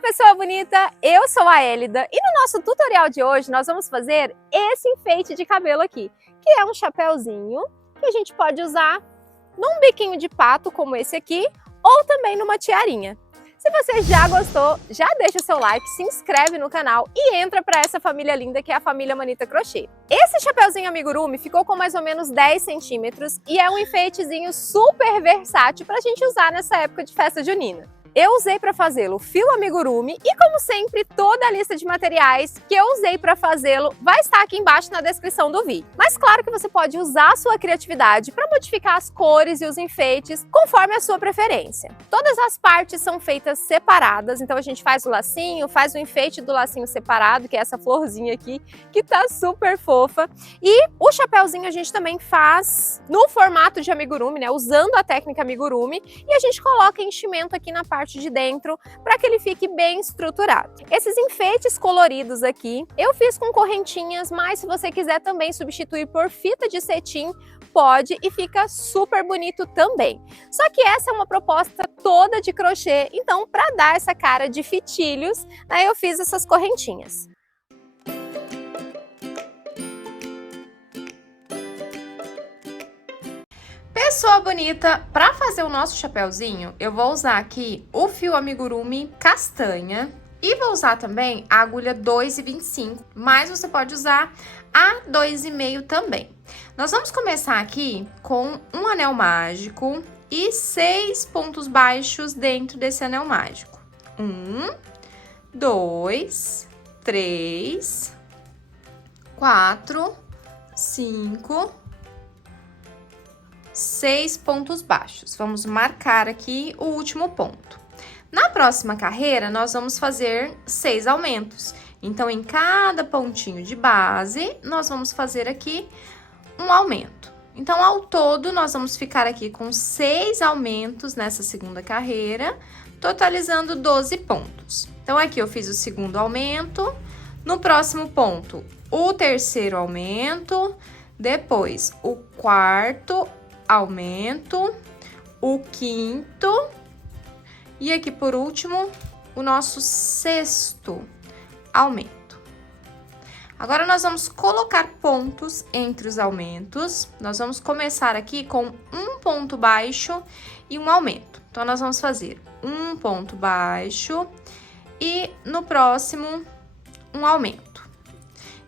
pessoa bonita, eu sou a Elida e no nosso tutorial de hoje nós vamos fazer esse enfeite de cabelo aqui, que é um chapéuzinho que a gente pode usar num biquinho de pato como esse aqui ou também numa tiarinha. Se você já gostou, já deixa o seu like, se inscreve no canal e entra para essa família linda que é a família Manita Crochê. Esse chapéuzinho amigurumi ficou com mais ou menos 10 centímetros e é um enfeitezinho super versátil para a gente usar nessa época de festa junina. Eu usei para fazê-lo o fio amigurumi e, como sempre, toda a lista de materiais que eu usei para fazê-lo vai estar aqui embaixo na descrição do vídeo. Mas claro que você pode usar a sua criatividade para modificar as cores e os enfeites conforme a sua preferência. Todas as partes são feitas separadas, então a gente faz o lacinho, faz o enfeite do lacinho separado, que é essa florzinha aqui, que tá super fofa. E o chapéuzinho a gente também faz no formato de amigurumi, né, usando a técnica amigurumi, e a gente coloca enchimento aqui na parte de dentro para que ele fique bem estruturado. Esses enfeites coloridos aqui eu fiz com correntinhas, mas se você quiser também substituir por fita de cetim, pode e fica super bonito também. Só que essa é uma proposta toda de crochê, então para dar essa cara de fitilhos, né, eu fiz essas correntinhas. Pessoa bonita, para fazer o nosso chapéuzinho, eu vou usar aqui o fio amigurumi castanha e vou usar também a agulha 2,25, mas você pode usar a 2,5 também. Nós vamos começar aqui com um anel mágico e 6 pontos baixos dentro desse anel mágico. 1, 2, 3, 4, 5... 6 pontos baixos. Vamos marcar aqui o último ponto. Na próxima carreira, nós vamos fazer 6 aumentos. Então, em cada pontinho de base, nós vamos fazer aqui um aumento. Então, ao todo, nós vamos ficar aqui com 6 aumentos nessa segunda carreira, totalizando 12 pontos. Então, aqui eu fiz o segundo aumento, no próximo ponto, o terceiro aumento, depois o quarto aumento, o quinto e aqui por último o nosso sexto aumento. Agora nós vamos colocar pontos entre os aumentos. Nós vamos começar aqui com um ponto baixo e um aumento. Então nós vamos fazer um ponto baixo e no próximo um aumento.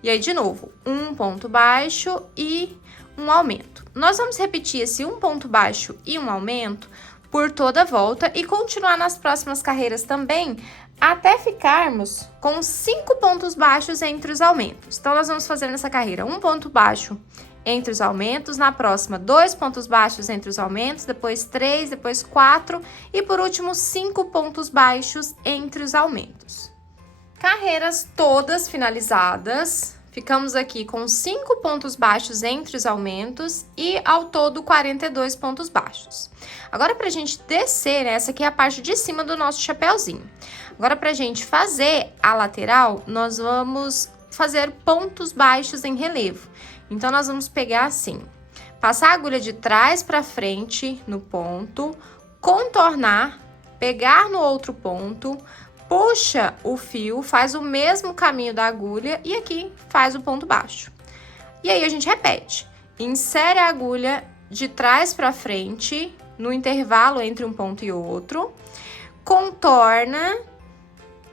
E aí de novo, um ponto baixo e um aumento. Nós vamos repetir esse um ponto baixo e um aumento por toda a volta e continuar nas próximas carreiras também, até ficarmos com 5 pontos baixos entre os aumentos. Então, nós vamos fazer nessa carreira um ponto baixo entre os aumentos, na próxima 2 pontos baixos entre os aumentos, depois 3, depois 4 e por último 5 pontos baixos entre os aumentos. Carreiras todas finalizadas. Ficamos aqui com 5 pontos baixos entre os aumentos e, ao todo, 42 pontos baixos. Agora, para a gente descer, essa aqui é a parte de cima do nosso chapéuzinho. Agora, para a gente fazer a lateral, nós vamos fazer pontos baixos em relevo. Então, nós vamos pegar assim, passar a agulha de trás para frente no ponto, contornar, pegar no outro ponto, puxa o fio, faz o mesmo caminho da agulha e aqui faz o ponto baixo. E aí a gente repete. Insere a agulha de trás para frente, no intervalo entre um ponto e outro. Contorna,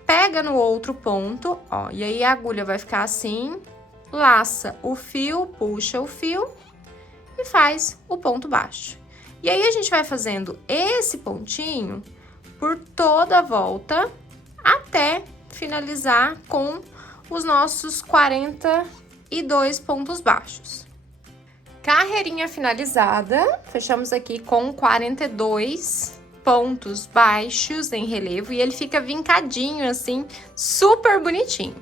pega no outro ponto, ó. E aí a agulha vai ficar assim, laça o fio, puxa o fio e faz o ponto baixo. E aí a gente vai fazendo esse pontinho por toda a volta, até finalizar com os nossos 42 pontos baixos. Carreirinha finalizada, fechamos aqui com 42 pontos baixos em relevo e ele fica vincadinho assim, super bonitinho.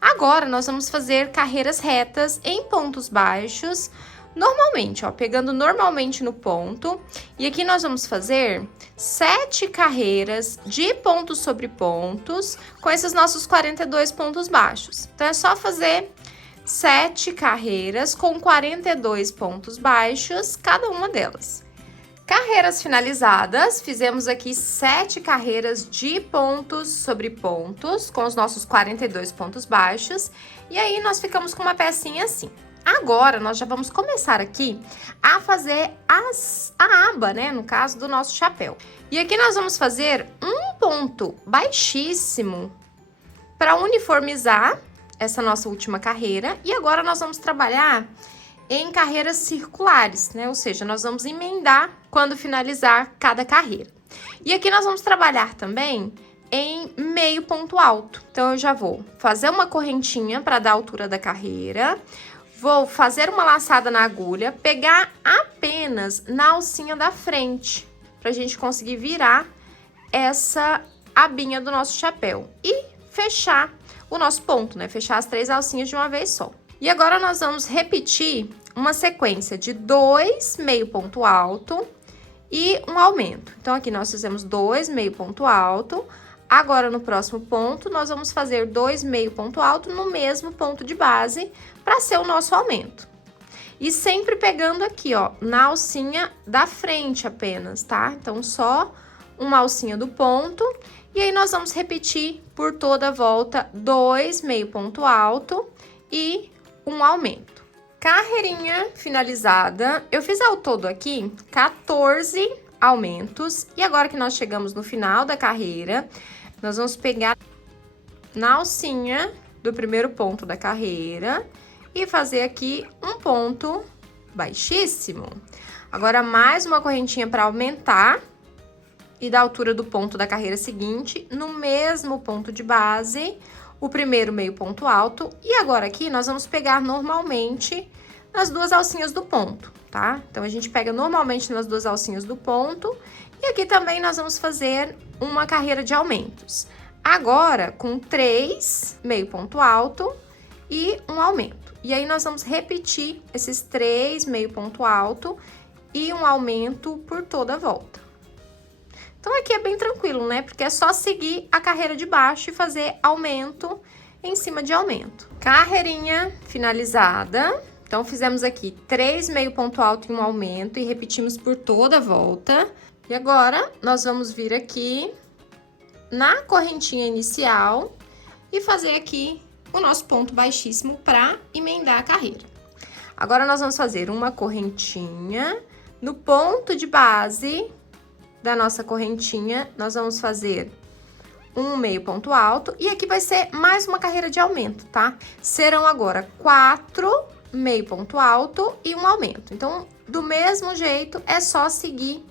Agora, nós vamos fazer carreiras retas em pontos baixos, normalmente, ó, pegando normalmente no ponto. E aqui nós vamos fazer 7 carreiras de pontos sobre pontos com esses nossos 42 pontos baixos. Então, é só fazer 7 carreiras com 42 pontos baixos, cada uma delas. Carreiras finalizadas, fizemos aqui 7 carreiras de pontos sobre pontos, com os nossos 42 pontos baixos, e aí nós ficamos com uma pecinha assim. Agora, nós já vamos começar aqui a fazer a aba, né, no caso do nosso chapéu. E aqui nós vamos fazer um ponto baixíssimo para uniformizar essa nossa última carreira, e agora nós vamos trabalhar em carreiras circulares, né? Ou seja, nós vamos emendar quando finalizar cada carreira. E aqui nós vamos trabalhar também em meio ponto alto. Então, eu já vou fazer uma correntinha para dar a altura da carreira, vou fazer uma laçada na agulha, pegar apenas na alcinha da frente, pra gente conseguir virar essa abinha do nosso chapéu e fechar o nosso ponto, né? Fechar as 3 alcinhas de uma vez só. E agora nós vamos repetir uma sequência de 2 meio ponto alto e um aumento. Então, aqui nós fizemos 2 meio ponto alto. Agora, no próximo ponto, nós vamos fazer 2 meio ponto alto no mesmo ponto de base para ser o nosso aumento. E sempre pegando aqui, ó, na alcinha da frente apenas, tá? Então, só uma alcinha do ponto. E aí, nós vamos repetir por toda a volta 2 meio ponto alto e um aumento. Carreirinha finalizada, eu fiz ao todo aqui 14 aumentos, e agora que nós chegamos no final da carreira, nós vamos pegar na alcinha do primeiro ponto da carreira e fazer aqui um ponto baixíssimo. Agora, mais uma correntinha para aumentar e da altura do ponto da carreira seguinte, no mesmo ponto de base, o primeiro meio ponto alto, e agora aqui nós vamos pegar normalmente nas 2 alcinhas do ponto, tá? Então, a gente pega normalmente nas 2 alcinhas do ponto, e aqui também nós vamos fazer uma carreira de aumentos. Agora, com 3 meio ponto alto e um aumento. E aí, nós vamos repetir esses 3 meio ponto alto e um aumento por toda a volta. Então, aqui é bem tranquilo, né? Porque é só seguir a carreira de baixo e fazer aumento em cima de aumento. Carreirinha finalizada. Então, fizemos aqui 3 meio ponto alto e um aumento e repetimos por toda a volta. E agora, nós vamos vir aqui na correntinha inicial e fazer aqui o nosso ponto baixíssimo para emendar a carreira. Agora, nós vamos fazer uma correntinha no ponto de base da nossa correntinha, nós vamos fazer um meio ponto alto, e aqui vai ser mais uma carreira de aumento, tá? Serão agora 4 meio ponto alto e um aumento. Então, do mesmo jeito, é só seguir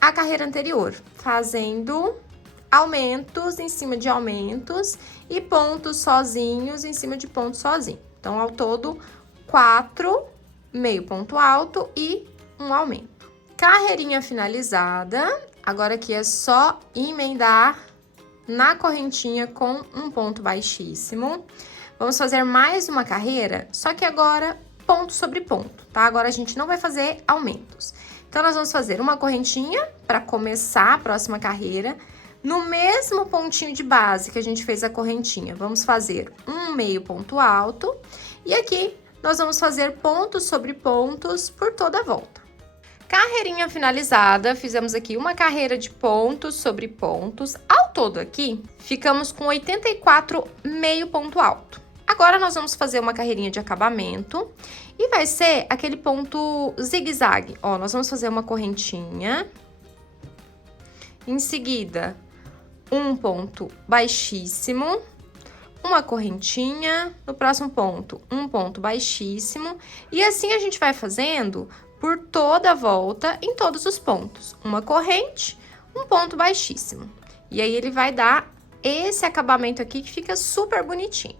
a carreira anterior, fazendo aumentos em cima de aumentos e pontos sozinhos em cima de pontos sozinhos. Então, ao todo, 4 meio ponto alto e um aumento. Carreirinha finalizada, agora aqui é só emendar na correntinha com um ponto baixíssimo. Vamos fazer mais uma carreira, só que agora ponto sobre ponto, tá? Agora a gente não vai fazer aumentos. Então, nós vamos fazer uma correntinha para começar a próxima carreira. No mesmo pontinho de base que a gente fez a correntinha, vamos fazer um meio ponto alto. E aqui, nós vamos fazer pontos sobre pontos por toda a volta. Carreirinha finalizada, fizemos aqui uma carreira de pontos sobre pontos. Ao todo aqui, ficamos com 84 meio ponto alto. Agora, nós vamos fazer uma carreirinha de acabamento e vai ser aquele ponto zigue-zague. Ó, nós vamos fazer uma correntinha, em seguida, um ponto baixíssimo, uma correntinha, no próximo ponto, um ponto baixíssimo, e assim a gente vai fazendo por toda a volta em todos os pontos. Uma corrente, um ponto baixíssimo. E aí, ele vai dar esse acabamento aqui que fica super bonitinho.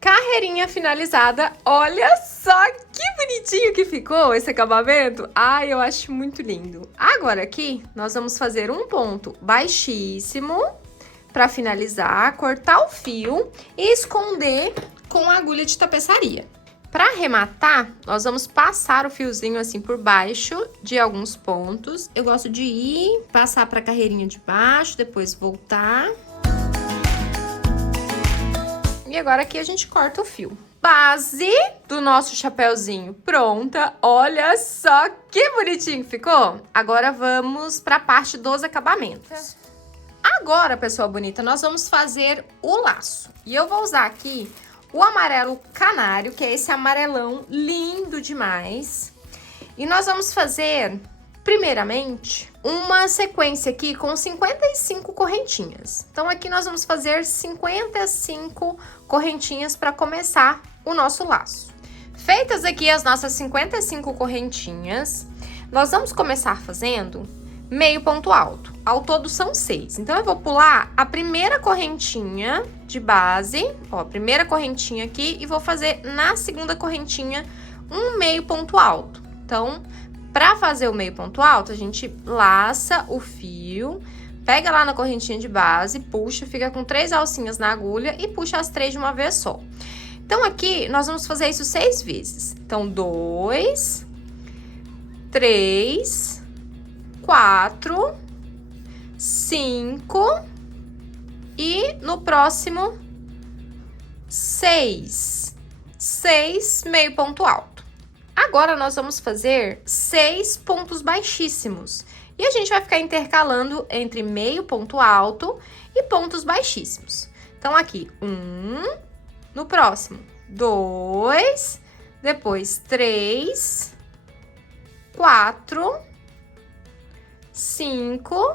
Carreirinha finalizada, olha só que bonitinho que ficou esse acabamento. Ai, eu acho muito lindo. Agora aqui, nós vamos fazer um ponto baixíssimo para finalizar, cortar o fio e esconder com a agulha de tapeçaria. Para arrematar, nós vamos passar o fiozinho assim por baixo de alguns pontos. Eu gosto de ir, passar para a carreirinha de baixo, depois voltar. E E agora aqui a gente corta o fio. Base do nosso chapéuzinho pronta. Olha só que bonitinho que ficou. Agora vamos para a parte dos acabamentos. Agora, pessoal bonita, nós vamos fazer o laço. E eu vou usar aqui o amarelo canário, que é esse amarelão lindo demais. E nós vamos fazer, primeiramente, uma sequência aqui com 55 correntinhas. Então, aqui nós vamos fazer 55 correntinhas para começar o nosso laço. Feitas aqui as nossas 55 correntinhas, nós vamos começar fazendo meio ponto alto. Ao todo são 6. Então, eu vou pular a primeira correntinha de base, ó, a primeira correntinha aqui, e vou fazer na segunda correntinha um meio ponto alto. Então, para fazer o meio ponto alto, a gente laça o fio, pega lá na correntinha de base, puxa, fica com 3 alcinhas na agulha e puxa as 3 de uma vez só. Então, aqui, nós vamos fazer isso 6 vezes. Então, 2, 3, 4, 5 e no próximo 6. 6 meio ponto alto. Agora, nós vamos fazer 6 pontos baixíssimos. E a gente vai ficar intercalando entre meio ponto alto e pontos baixíssimos. Então, aqui, 1, no próximo, 2, depois 3, 4, 5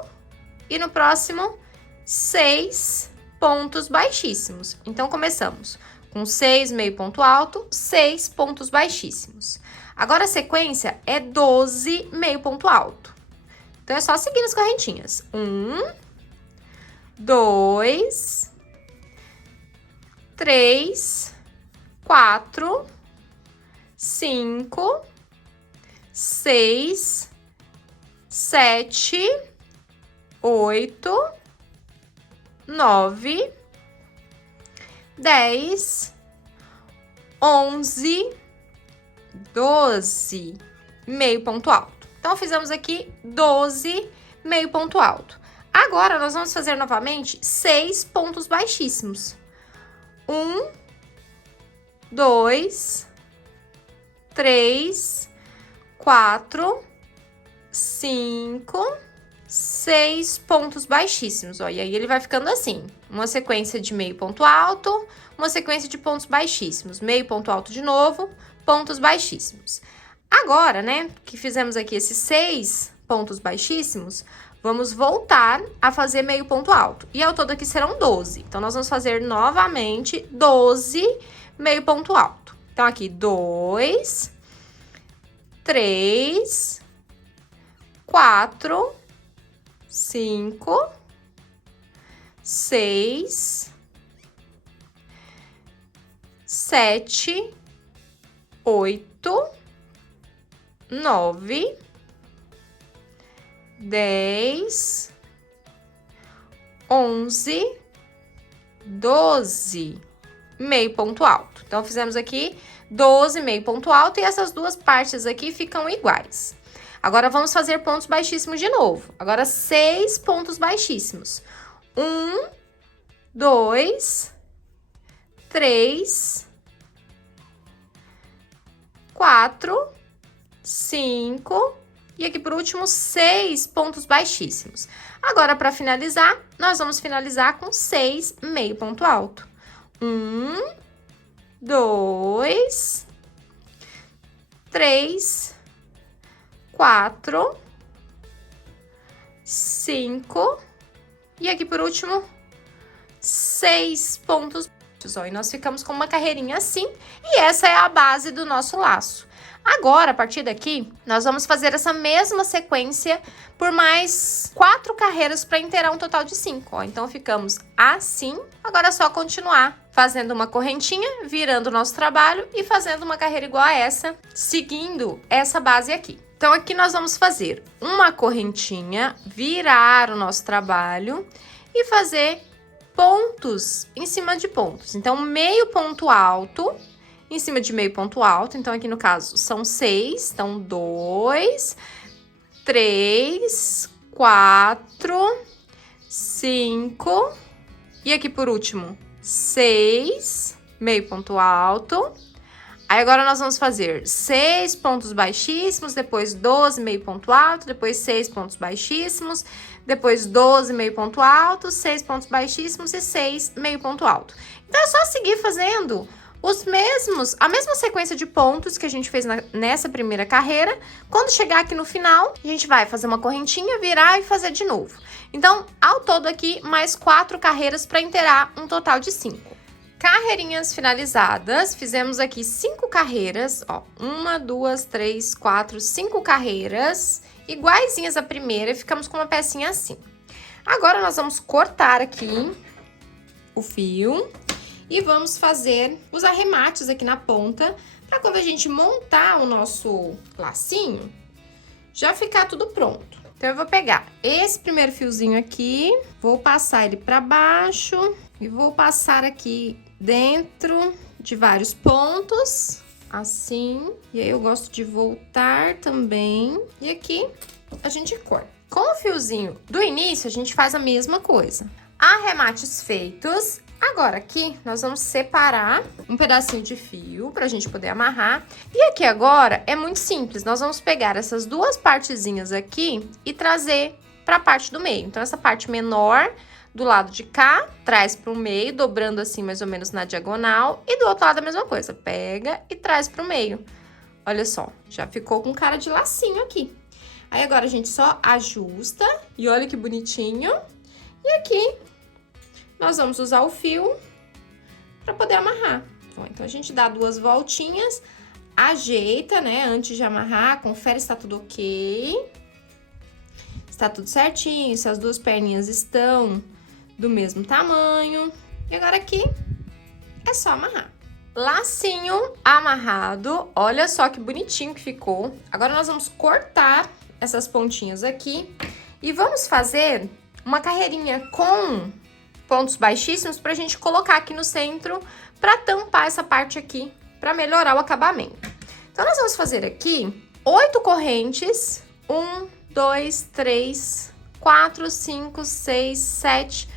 e no próximo 6 pontos baixíssimos. Então, começamos com 6 meio ponto alto, 6 pontos baixíssimos. Agora, a sequência é 12 meio ponto alto. Então, é só seguir as correntinhas. 1, 2, 3, 4, 5, 6, 7, 8, 9, 10, 11, 12, meio ponto alto. Então, fizemos aqui 12 meio ponto alto. Agora, nós vamos fazer novamente 6 pontos baixíssimos. 1, 2, 3, 4, 5, 6 pontos baixíssimos, ó, e aí ele vai ficando assim, uma sequência de meio ponto alto, uma sequência de pontos baixíssimos, meio ponto alto de novo, pontos baixíssimos. Agora, né, que fizemos aqui esses 6 pontos baixíssimos, vamos voltar a fazer meio ponto alto, e ao todo aqui serão 12, então nós vamos fazer novamente 12 meio ponto alto. Então, aqui, 2, 3, 4, 5, 6, 7, 8, 9, 10, 11, 12, meio ponto alto. Então, fizemos aqui 12 meio ponto alto e essas duas partes aqui ficam iguais. Agora, vamos fazer pontos baixíssimos de novo. Agora, 6 pontos baixíssimos. 1, 2, 3, 4, 5 e aqui por último 6 pontos baixíssimos. Agora, para finalizar, nós vamos finalizar com 6 meio ponto alto. 1, 2, 3, 4, 5 e aqui por último 6 pontos baixos, ó, e nós ficamos com uma carreirinha assim, e essa é a base do nosso laço. Agora, a partir daqui, nós vamos fazer essa mesma sequência por mais 4 carreiras para inteirar um total de 5, ó. Então, ficamos assim. Agora é só continuar fazendo uma correntinha, virando o nosso trabalho e fazendo uma carreira igual a essa, seguindo essa base aqui. Então, aqui nós vamos fazer uma correntinha, virar o nosso trabalho e fazer pontos em cima de pontos. Então, meio ponto alto em cima de meio ponto alto. Então, aqui no caso, são 6. Então, 2, 3, 4, 5 e aqui por último, 6, meio ponto alto. Aí, agora, nós vamos fazer 6 pontos baixíssimos, depois 12, meio ponto alto, depois 6 pontos baixíssimos, depois 12, meio ponto alto, 6 pontos baixíssimos e 6, meio ponto alto. Então, é só seguir fazendo a mesma sequência de pontos que a gente fez nessa primeira carreira. Quando chegar aqui no final, a gente vai fazer uma correntinha, virar e fazer de novo. Então, ao todo aqui, mais 4 carreiras para inteirar um total de 5. Carreirinhas finalizadas, fizemos aqui 5 carreiras, ó, 1, 2, 3, 4, 5 carreiras, iguaizinhas à primeira, e ficamos com uma pecinha assim. Agora, nós vamos cortar aqui o fio e vamos fazer os arremates aqui na ponta, para quando a gente montar o nosso lacinho, já ficar tudo pronto. Então, eu vou pegar esse primeiro fiozinho aqui, vou passar ele para baixo e vou passar aqui dentro de vários pontos, assim. E aí, eu gosto de voltar também. E aqui, a gente corta. Com o fiozinho do início, a gente faz a mesma coisa. Arremates feitos. Agora, aqui, nós vamos separar um pedacinho de fio pra gente poder amarrar. E aqui, agora, é muito simples. Nós vamos pegar essas duas partezinhas aqui e trazer pra parte do meio. Então, essa parte menor do lado de cá, traz pro meio, dobrando assim mais ou menos na diagonal. E do outro lado a mesma coisa, pega e traz pro meio. Olha só, já ficou com cara de lacinho aqui. Aí, agora a gente só ajusta e olha que bonitinho. E aqui, nós vamos usar o fio para poder amarrar. Bom, então, a gente dá 2 voltinhas, ajeita, né, antes de amarrar, confere se tá tudo ok. Está tudo certinho, se as duas perninhas estão do mesmo tamanho. E agora aqui é só amarrar. Lacinho amarrado, olha só que bonitinho que ficou. Agora nós vamos cortar essas pontinhas aqui e vamos fazer uma carreirinha com pontos baixíssimos pra gente colocar aqui no centro pra tampar essa parte aqui, pra melhorar o acabamento. Então, nós vamos fazer aqui 8 correntes, 1, 2, 3, 4, 5, 6, 7,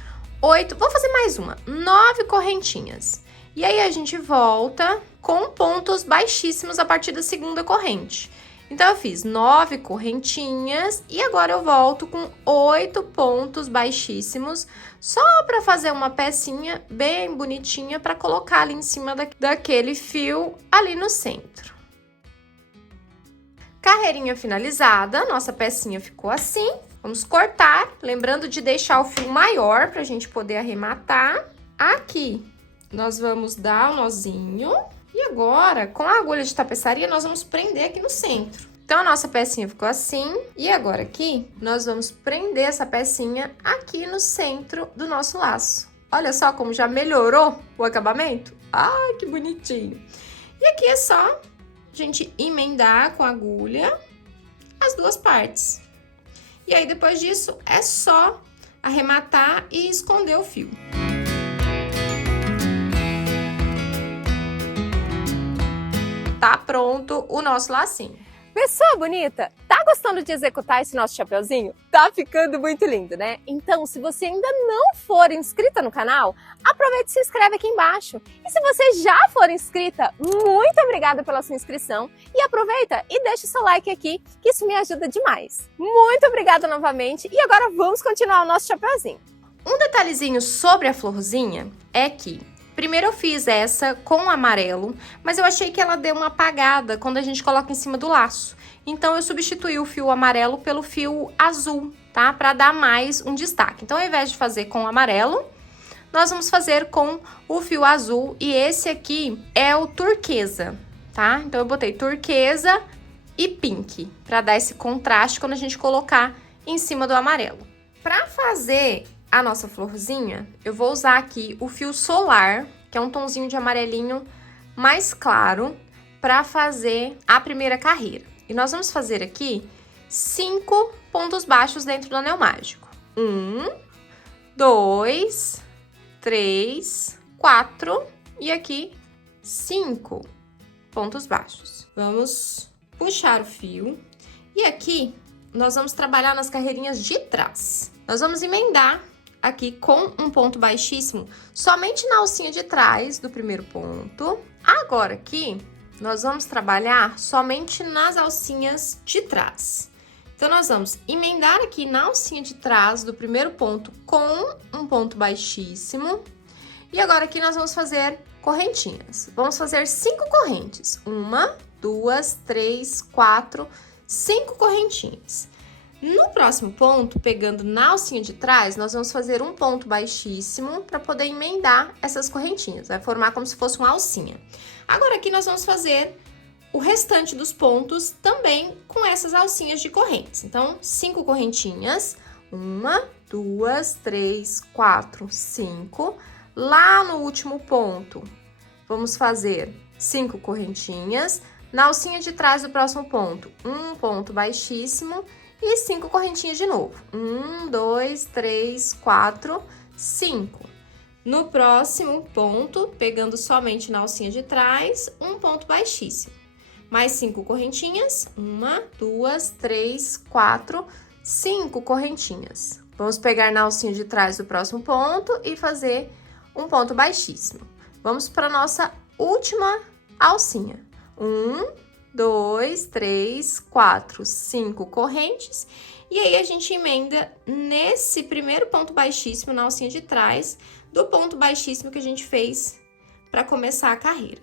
8, vou fazer mais uma, 9 correntinhas. E aí, a gente volta com pontos baixíssimos a partir da segunda corrente. Então, eu fiz 9 correntinhas e agora eu volto com 8 pontos baixíssimos, só para fazer uma pecinha bem bonitinha para colocar ali em cima daquele fio ali no centro. Carreirinha finalizada, nossa pecinha ficou assim. Vamos cortar, lembrando de deixar o fio maior para a gente poder arrematar. Aqui, nós vamos dar o nozinho. E agora, com a agulha de tapeçaria, nós vamos prender aqui no centro. Então, a nossa pecinha ficou assim. E agora aqui, nós vamos prender essa pecinha aqui no centro do nosso laço. Olha só como já melhorou o acabamento. Ai, que bonitinho! E aqui é só a gente emendar com a agulha as duas partes. E aí, depois disso, é só arrematar e esconder o fio. Tá pronto o nosso lacinho. Pessoa bonita, tá gostando de executar esse nosso chapeuzinho? Tá ficando muito lindo, né? Então, se você ainda não for inscrita no canal, aproveita e se inscreve aqui embaixo. E se você já for inscrita, muito obrigada pela sua inscrição. E aproveita e deixa o seu like aqui, que isso me ajuda demais. Muito obrigada novamente e agora vamos continuar o nosso chapeuzinho. Um detalhezinho sobre a florzinha é que primeiro eu fiz essa com amarelo, mas eu achei que ela deu uma apagada quando a gente coloca em cima do laço. Então, eu substituí o fio amarelo pelo fio azul, tá? Pra dar mais um destaque. Então, ao invés de fazer com o amarelo, nós vamos fazer com o fio azul. E esse aqui é o turquesa, tá? Então, eu botei turquesa e pink, pra dar esse contraste quando a gente colocar em cima do amarelo. Pra fazer a nossa florzinha, eu vou usar aqui o fio solar, que é um tonzinho de amarelinho mais claro, para fazer a primeira carreira. E nós vamos fazer aqui 5 pontos baixos dentro do anel mágico. 1, 2, 3, 4 e aqui 5 pontos baixos. Vamos puxar o fio e aqui nós vamos trabalhar nas carreirinhas de trás. Nós vamos emendar aqui com um ponto baixíssimo somente na alcinha de trás do primeiro ponto. Agora aqui, nós vamos trabalhar somente nas alcinhas de trás. Então, nós vamos emendar aqui na alcinha de trás do primeiro ponto com um ponto baixíssimo. E agora aqui nós vamos fazer correntinhas. Vamos fazer 5 correntes. 1, 2, 3, 4, 5 correntinhas. No próximo ponto, pegando na alcinha de trás, nós vamos fazer um ponto baixíssimo para poder emendar essas correntinhas. Vai formar como se fosse uma alcinha. Agora aqui nós vamos fazer o restante dos pontos também com essas alcinhas de correntes. Então, 5 correntinhas. 1, 2, 3, 4, 5. Lá no último ponto, vamos fazer 5 correntinhas. Na alcinha de trás do próximo ponto, um ponto baixíssimo. E 5 correntinhas de novo. 1, 2, 3, 4, 5. No próximo ponto, pegando somente na alcinha de trás, um ponto baixíssimo. Mais 5 correntinhas. 1, 2, 3, 4, 5 correntinhas. Vamos pegar na alcinha de trás do próximo ponto e fazer um ponto baixíssimo. Vamos para a nossa última alcinha. 1, 2, 3, 4, 5 correntes. E aí, a gente emenda nesse primeiro ponto baixíssimo na alcinha de trás do ponto baixíssimo que a gente fez para começar a carreira.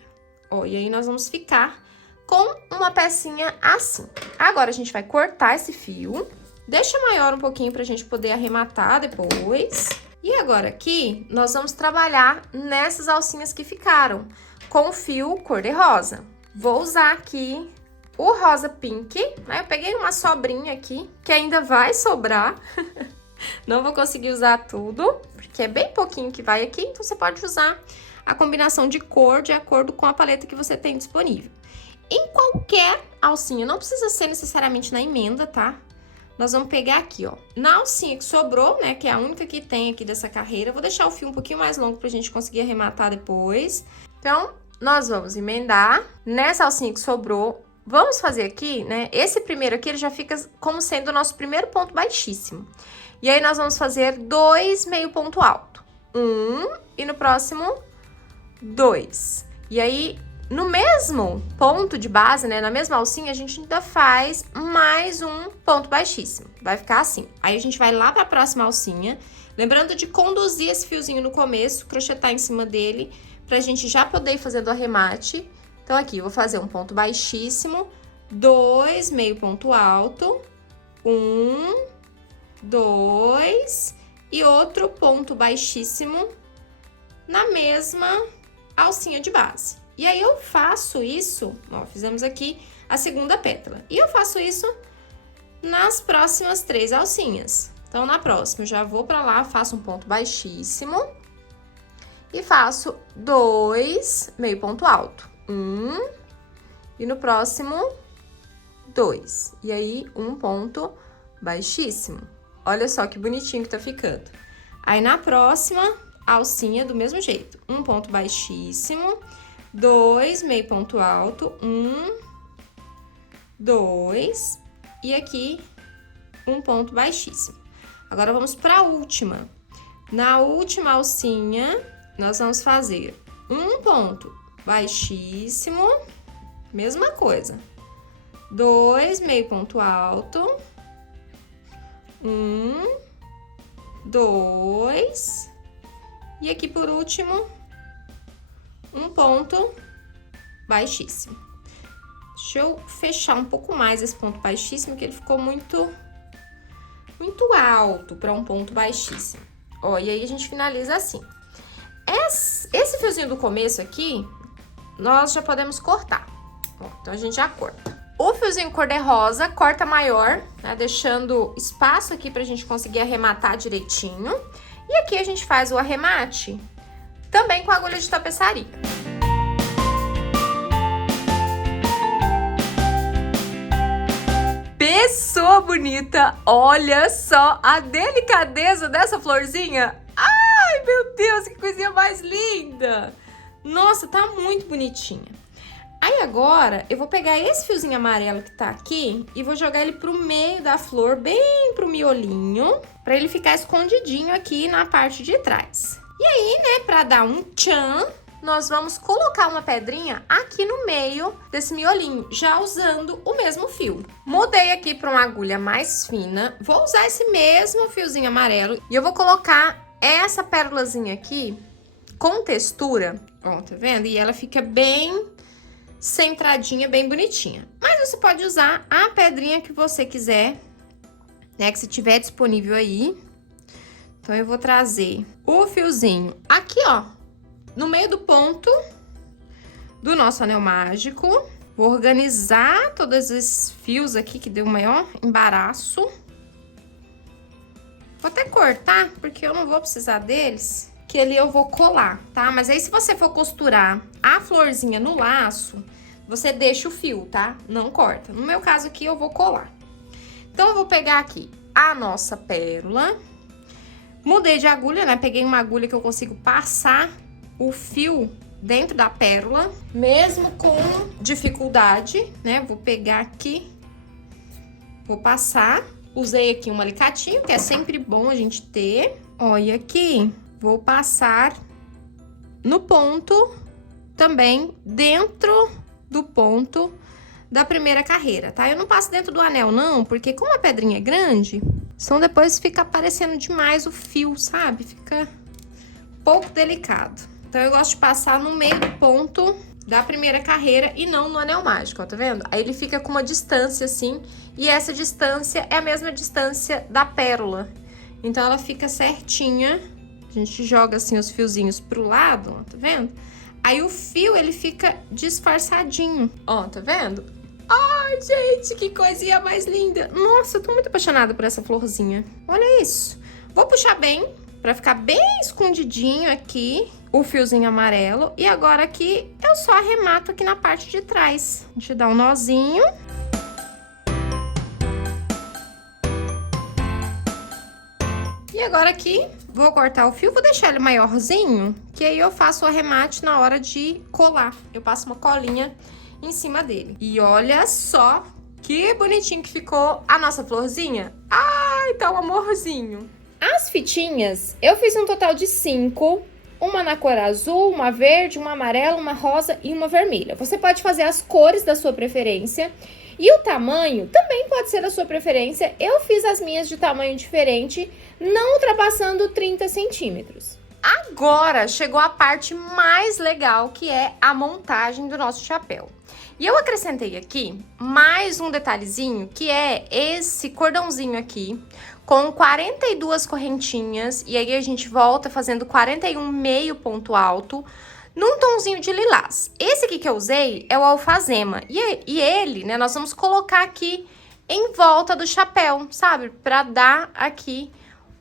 Ó, e aí, nós vamos ficar com uma pecinha assim. Agora, a gente vai cortar esse fio. Deixa maior um pouquinho pra gente poder arrematar depois. E agora aqui, nós vamos trabalhar nessas alcinhas que ficaram com o fio cor-de-rosa. Vou usar aqui o rosa pink, né? Eu peguei uma sobrinha aqui, que ainda vai sobrar. Não vou conseguir usar tudo, porque é bem pouquinho que vai aqui. Então, você pode usar a combinação de cor de acordo com a paleta que você tem disponível. Em qualquer alcinha, não precisa ser necessariamente na emenda, tá? Nós vamos pegar aqui, ó, na alcinha que sobrou, né, que é a única que tem aqui dessa carreira. Vou deixar o fio um pouquinho mais longo pra gente conseguir arrematar depois. Então, nós vamos emendar nessa alcinha que sobrou. Vamos fazer aqui, né, esse primeiro aqui, ele já fica como sendo o nosso primeiro ponto baixíssimo. E aí, nós vamos fazer 2 meio ponto alto. 1, e no próximo, 2. E aí, no mesmo ponto de base, né, na mesma alcinha, a gente ainda faz mais um ponto baixíssimo. Vai ficar assim. Aí, a gente vai lá pra próxima alcinha, lembrando de conduzir esse fiozinho no começo, crochetar em cima dele, pra gente já poder ir fazendo o arremate. Então, aqui, eu vou fazer um ponto baixíssimo, 2 meio ponto alto, 1, 2 e outro ponto baixíssimo na mesma alcinha de base. E aí, eu faço isso, ó, fizemos aqui a segunda pétala. E eu faço isso nas próximas 3 alcinhas. Então, na próxima, eu já vou pra lá, faço um ponto baixíssimo e faço 2 meio ponto alto. 1, e no próximo, 2. E aí, um ponto baixíssimo. Olha só que bonitinho que tá ficando. Aí, na próxima alcinha, do mesmo jeito. Um ponto baixíssimo, 2 meio ponto alto, 1, 2, e aqui, um ponto baixíssimo. Agora, vamos para a última. Na última alcinha, nós vamos fazer um ponto baixíssimo, mesma coisa. 2 meio ponto alto, 1, 2, e aqui por último, um ponto baixíssimo. Deixa eu fechar um pouco mais esse ponto baixíssimo, que ele ficou muito alto para um ponto baixíssimo. Ó, e aí a gente finaliza assim. Esse fiozinho do começo aqui, nós já podemos cortar. Ó, então, a gente já corta. O fiozinho cor-de-rosa corta maior, né, deixando espaço aqui pra gente conseguir arrematar direitinho. E aqui a gente faz o arremate também com agulha de tapeçaria. Pessoa bonita, olha só a delicadeza dessa florzinha. Ai, meu Deus, que coisinha mais linda! Nossa, tá muito bonitinha. Aí agora, eu vou pegar esse fiozinho amarelo que tá aqui e vou jogar ele pro meio da flor, bem pro miolinho, pra ele ficar escondidinho aqui na parte de trás. E aí, né, pra dar um tchan, nós vamos colocar uma pedrinha aqui no meio desse miolinho, já usando o mesmo fio. Mudei aqui pra uma agulha mais fina, vou usar esse mesmo fiozinho amarelo e eu vou colocar essa pérolazinha aqui com textura, ó, tá vendo? E ela fica bem centradinha, bem bonitinha. Mas você pode usar a pedrinha que você quiser, né, que se tiver disponível aí. Então, eu vou trazer o fiozinho aqui, ó, no meio do ponto do nosso anel mágico. Vou organizar todos esses fios aqui que deu maior embaraço. Vou até cortar, porque eu não vou precisar deles, que ali eu vou colar, tá? Mas aí, se você for costurar a florzinha no laço, você deixa o fio, tá? Não corta. No meu caso aqui, eu vou colar. Então, eu vou pegar aqui a nossa pérola. Mudei de agulha, né? Peguei uma agulha que eu consigo passar o fio dentro da pérola, mesmo com dificuldade, né? Vou pegar aqui, vou passar. Usei aqui um alicatinho, que é sempre bom a gente ter. Olha aqui, vou passar no ponto também, dentro do ponto da primeira carreira, tá? Eu não passo dentro do anel, não, porque como a pedrinha é grande, senão depois fica aparecendo demais o fio, sabe? Fica um pouco delicado. Então, eu gosto de passar no meio do ponto da primeira carreira e não no anel mágico, ó, tá vendo? Aí ele fica com uma distância assim, e essa distância é a mesma distância da pérola. Então, ela fica certinha. A gente joga assim os fiozinhos pro lado, ó, tá vendo? Aí o fio, ele fica disfarçadinho, ó, tá vendo? Ai, gente, que coisinha mais linda. Nossa, eu tô muito apaixonada por essa florzinha. Olha isso. Vou puxar bem, pra ficar bem escondidinho aqui o fiozinho amarelo. E agora aqui, eu só arremato aqui na parte de trás. A gente dá um nozinho. E agora aqui, vou cortar o fio, vou deixar ele maiorzinho, que aí eu faço o arremate na hora de colar. Eu passo uma colinha em cima dele. E olha só que bonitinho que ficou a nossa florzinha. Ai, tá um amorzinho. As fitinhas, eu fiz um total de 5. Uma na cor azul, uma verde, uma amarela, uma rosa e uma vermelha. Você pode fazer as cores da sua preferência. E o tamanho também pode ser da sua preferência. Eu fiz as minhas de tamanho diferente, não ultrapassando 30 centímetros. Agora chegou a parte mais legal, que é a montagem do nosso chapéu. E eu acrescentei aqui mais um detalhezinho, que é esse cordãozinho aqui, com 42 correntinhas. E aí a gente volta fazendo 41 meio ponto alto, num tonzinho de lilás. Esse aqui que eu usei é o alfazema. E ele, né, nós vamos colocar aqui em volta do chapéu, sabe? Pra dar aqui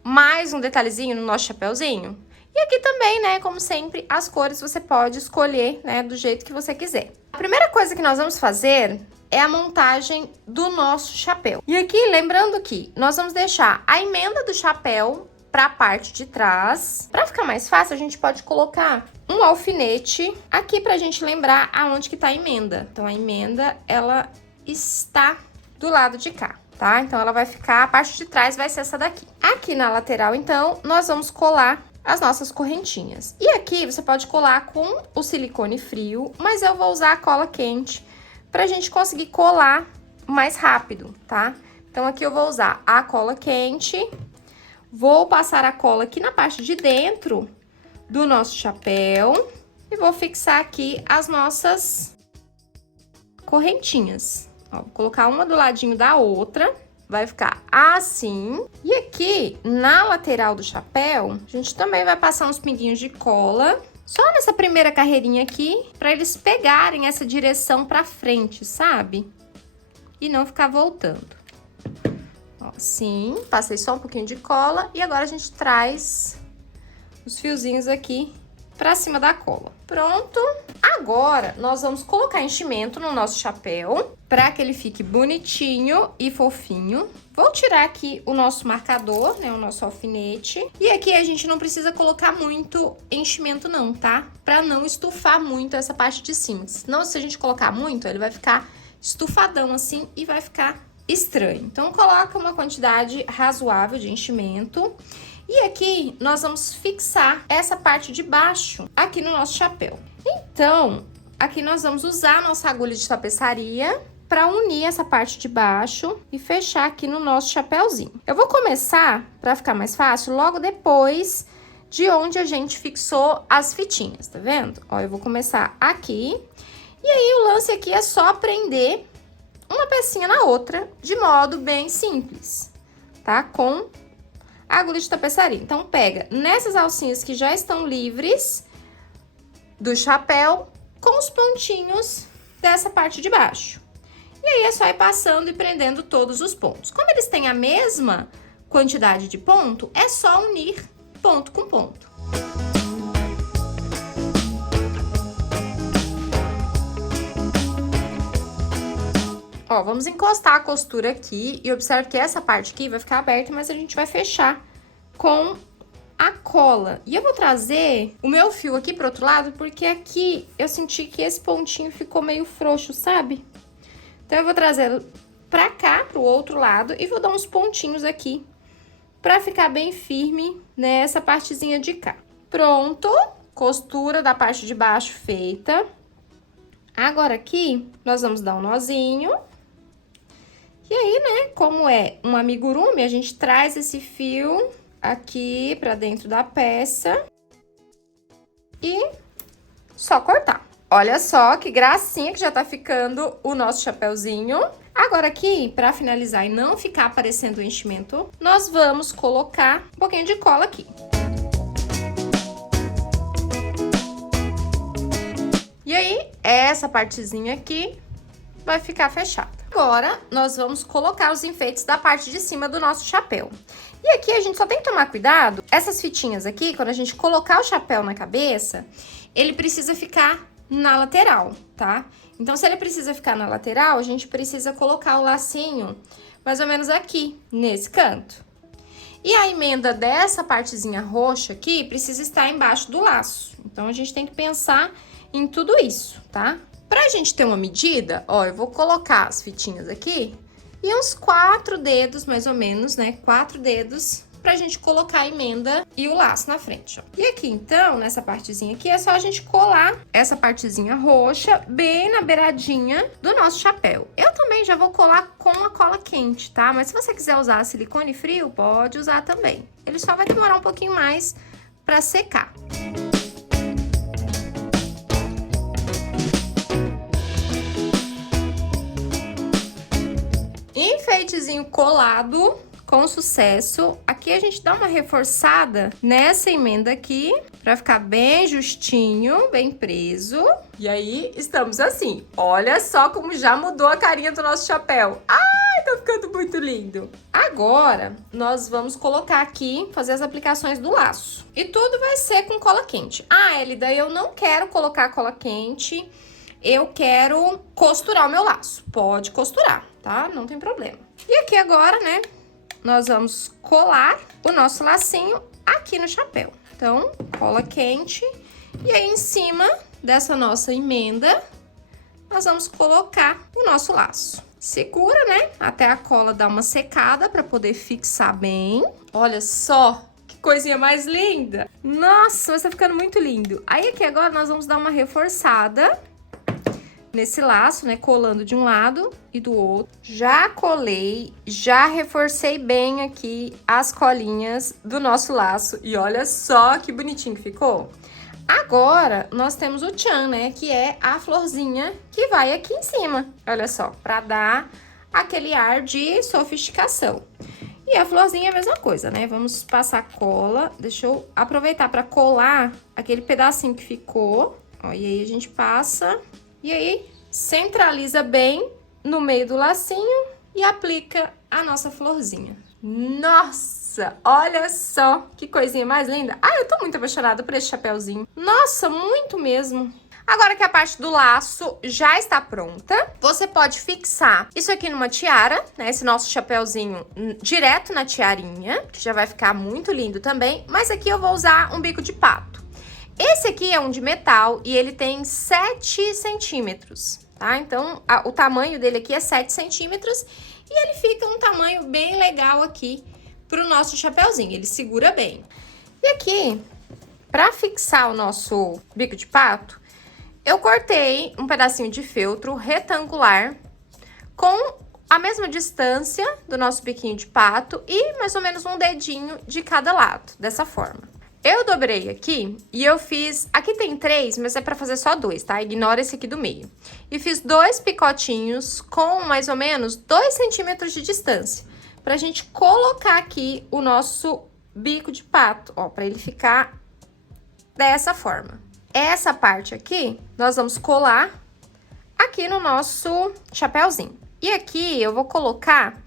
mais um detalhezinho no nosso chapéuzinho. E aqui também, né, como sempre, as cores você pode escolher, né, do jeito que você quiser. A primeira coisa que nós vamos fazer é a montagem do nosso chapéu. E aqui, lembrando que nós vamos deixar a emenda do chapéu para a parte de trás. Para ficar mais fácil, a gente pode colocar um alfinete aqui pra gente lembrar aonde que tá a emenda. Então, a emenda, ela está do lado de cá, tá? Então, ela vai ficar, a parte de trás vai ser essa daqui. Aqui na lateral, então, nós vamos colar as nossas correntinhas. E aqui, você pode colar com o silicone frio, mas eu vou usar a cola quente pra gente conseguir colar mais rápido, tá? Então, aqui eu vou usar a cola quente. Vou passar a cola aqui na parte de dentro do nosso chapéu e vou fixar aqui as nossas correntinhas. Ó, vou colocar uma do ladinho da outra, vai ficar assim. E aqui, na lateral do chapéu, a gente também vai passar uns pinguinhos de cola, só nessa primeira carreirinha aqui, pra eles pegarem essa direção pra frente, sabe? E não ficar voltando. Assim, passei só um pouquinho de cola e agora a gente traz os fiozinhos aqui pra cima da cola. Pronto, Agora, nós vamos colocar enchimento no nosso chapéu para que ele fique bonitinho e fofinho. Vou tirar aqui o nosso marcador, né, o nosso alfinete. E aqui a gente não precisa colocar muito enchimento não, tá? Para não estufar muito essa parte de cima. Senão, se a gente colocar muito, ele vai ficar estufadão assim e vai ficar estranho. Então, coloca uma quantidade razoável de enchimento. E aqui, nós vamos fixar essa parte de baixo aqui no nosso chapéu. Então, aqui nós vamos usar a nossa agulha de tapeçaria para unir essa parte de baixo e fechar aqui no nosso chapéuzinho. Eu vou começar, para ficar mais fácil, logo depois de onde a gente fixou as fitinhas, tá vendo? Ó, eu vou começar aqui. E aí, o lance aqui é só prender uma pecinha na outra, de modo bem simples, tá? Com a agulha de tapeçaria. Então, pega nessas alcinhas que já estão livres do chapéu, com os pontinhos dessa parte de baixo. E aí, é só ir passando e prendendo todos os pontos. Como eles têm a mesma quantidade de ponto, é só unir ponto com ponto. Ó, vamos encostar a costura aqui e observe que essa parte aqui vai ficar aberta, mas a gente vai fechar com a cola. E eu vou trazer o meu fio aqui pro outro lado, porque aqui eu senti que esse pontinho ficou meio frouxo, sabe? Então, eu vou trazer pra cá, pro outro lado, e vou dar uns pontinhos aqui pra ficar bem firme nessa partezinha de cá. Pronto, costura da parte de baixo feita. Agora aqui, nós vamos dar um nozinho. E aí, né, como é um amigurumi, a gente traz esse fio aqui pra dentro da peça e só cortar. Olha só que gracinha que já tá ficando o nosso chapéuzinho. Agora aqui, pra finalizar e não ficar aparecendo o enchimento, nós vamos colocar um pouquinho de cola aqui. E aí, essa partezinha aqui vai ficar fechada. Agora, nós vamos colocar os enfeites da parte de cima do nosso chapéu. E aqui a gente só tem que tomar cuidado, essas fitinhas aqui, quando a gente colocar o chapéu na cabeça, ele precisa ficar na lateral, tá? Então, se ele precisa ficar na lateral, a gente precisa colocar o lacinho mais ou menos aqui, nesse canto. E a emenda dessa partezinha roxa aqui precisa estar embaixo do laço. Então, a gente tem que pensar em tudo isso, tá? Pra gente ter uma medida, ó, eu vou colocar as fitinhas aqui e uns 4 dedos, mais ou menos, né? 4 dedos pra gente colocar a emenda e o laço na frente, ó. E aqui, então, nessa partezinha aqui, é só a gente colar essa partezinha roxa bem na beiradinha do nosso chapéu. Eu também já vou colar com a cola quente, tá? Mas se você quiser usar silicone frio, pode usar também. Ele só vai demorar um pouquinho mais pra secar. Enfeitezinho colado com sucesso. Aqui a gente dá uma reforçada nessa emenda aqui, pra ficar bem justinho, bem preso. E aí, estamos assim. Olha só como já mudou a carinha do nosso chapéu. Ai, tá ficando muito lindo. Agora, nós vamos colocar aqui, fazer as aplicações do laço. E tudo vai ser com cola quente. Ah, Elida, eu não quero colocar cola quente. Eu quero costurar o meu laço. Pode costurar, tá? Não tem problema. E aqui agora, né, nós vamos colar o nosso lacinho aqui no chapéu. Então, cola quente. E aí, em cima dessa nossa emenda, nós vamos colocar o nosso laço. Segura, né, até a cola dar uma secada para poder fixar bem. Olha só que coisinha mais linda! Nossa, mas tá ficando muito lindo. Aí, aqui agora, nós vamos dar uma reforçada nesse laço, né, colando de um lado e do outro. Já colei, já reforcei bem aqui as colinhas do nosso laço. E olha só que bonitinho que ficou. Agora, nós temos o tchan, né, que é a florzinha que vai aqui em cima. Olha só, pra dar aquele ar de sofisticação. E a florzinha é a mesma coisa, né? Vamos passar cola. Deixa eu aproveitar pra colar aquele pedacinho que ficou. Ó, e aí a gente passa... E aí, centraliza bem no meio do lacinho e aplica a nossa florzinha. Nossa, olha só que coisinha mais linda. Ah, eu tô muito apaixonada por esse chapéuzinho. Nossa, muito mesmo. Agora que a parte do laço já está pronta, você pode fixar isso aqui numa tiara, né? Esse nosso chapéuzinho direto na tiarinha, que já vai ficar muito lindo também. Mas aqui eu vou usar um bico de pato. Esse aqui é um de metal e ele tem 7 centímetros, tá? Então, o tamanho dele aqui é 7 centímetros e ele fica um tamanho bem legal aqui pro nosso chapéuzinho. Ele segura bem. E aqui, para fixar o nosso bico de pato, eu cortei um pedacinho de feltro retangular com a mesma distância do nosso biquinho de pato e mais ou menos um dedinho de cada lado, dessa forma. Eu dobrei aqui e eu fiz... Aqui tem 3, mas é para fazer só 2, tá? Ignora esse aqui do meio. E fiz 2 picotinhos com mais ou menos 2 centímetros de distância, pra gente colocar aqui o nosso bico de pato, ó, pra ele ficar dessa forma. Essa parte aqui, nós vamos colar aqui no nosso chapéuzinho. E aqui eu vou colocar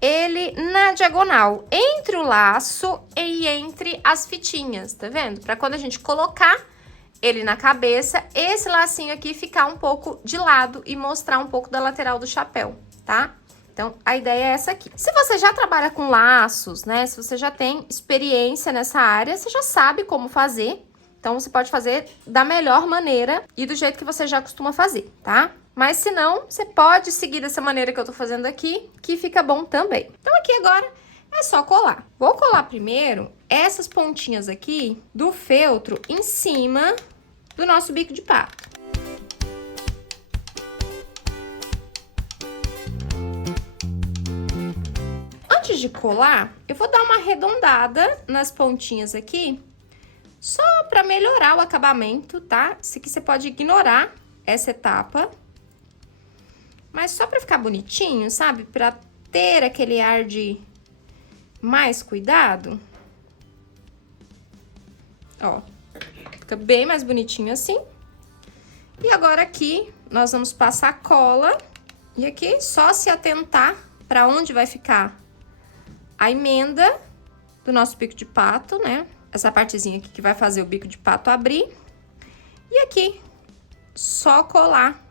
ele na diagonal, entre o laço e entre as fitinhas, tá vendo? Pra quando a gente colocar ele na cabeça, esse lacinho aqui ficar um pouco de lado e mostrar um pouco da lateral do chapéu, tá? Então, a ideia é essa aqui. Se você já trabalha com laços, né? Se você já tem experiência nessa área, você já sabe como fazer. Então, você pode fazer da melhor maneira e do jeito que você já costuma fazer, tá? Mas se não, você pode seguir dessa maneira que eu tô fazendo aqui, que fica bom também. Então, aqui agora é só colar. Vou colar primeiro essas pontinhas aqui do feltro em cima do nosso bico de pato. Antes de colar, eu vou dar uma arredondada nas pontinhas aqui, só para melhorar o acabamento, tá? Isso aqui você pode ignorar essa etapa. Mas só para ficar bonitinho, sabe? Para ter aquele ar de mais cuidado. Ó, fica bem mais bonitinho assim. E agora aqui, nós vamos passar cola. E aqui, só se atentar para onde vai ficar a emenda do nosso bico de pato, né? Essa partezinha aqui que vai fazer o bico de pato abrir. E aqui, só colar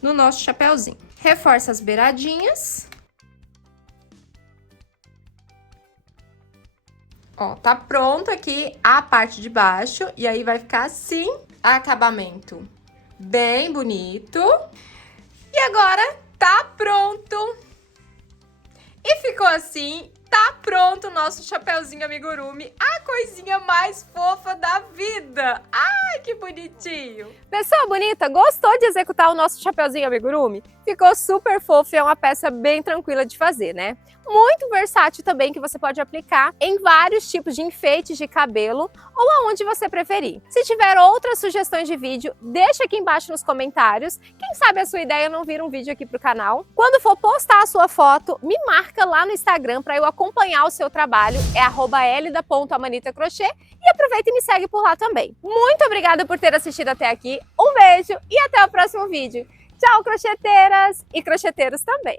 no nosso chapéuzinho. Reforça as beiradinhas. Ó, tá pronto aqui a parte de baixo. E aí, vai ficar assim, acabamento bem bonito. E agora, tá pronto. E ficou assim, tá pronto o nosso chapéuzinho amigurumi, a coisinha mais fofa da vida. Ai, que bonitinho! Pessoa bonita, gostou de executar o nosso chapeuzinho amigurumi? Ficou super fofo e é uma peça bem tranquila de fazer, né? Muito versátil também, que você pode aplicar em vários tipos de enfeites de cabelo ou aonde você preferir. Se tiver outras sugestões de vídeo, deixa aqui embaixo nos comentários. Quem sabe a sua ideia não vira um vídeo aqui pro canal. Quando for postar a sua foto, me marca lá no Instagram para eu acompanhar o seu trabalho. É @elida.amanitacrochê e aproveita e me segue por lá também. Muito obrigada por ter assistido até aqui. Um beijo e até o próximo vídeo. Tchau, crocheteiras e crocheteiros também!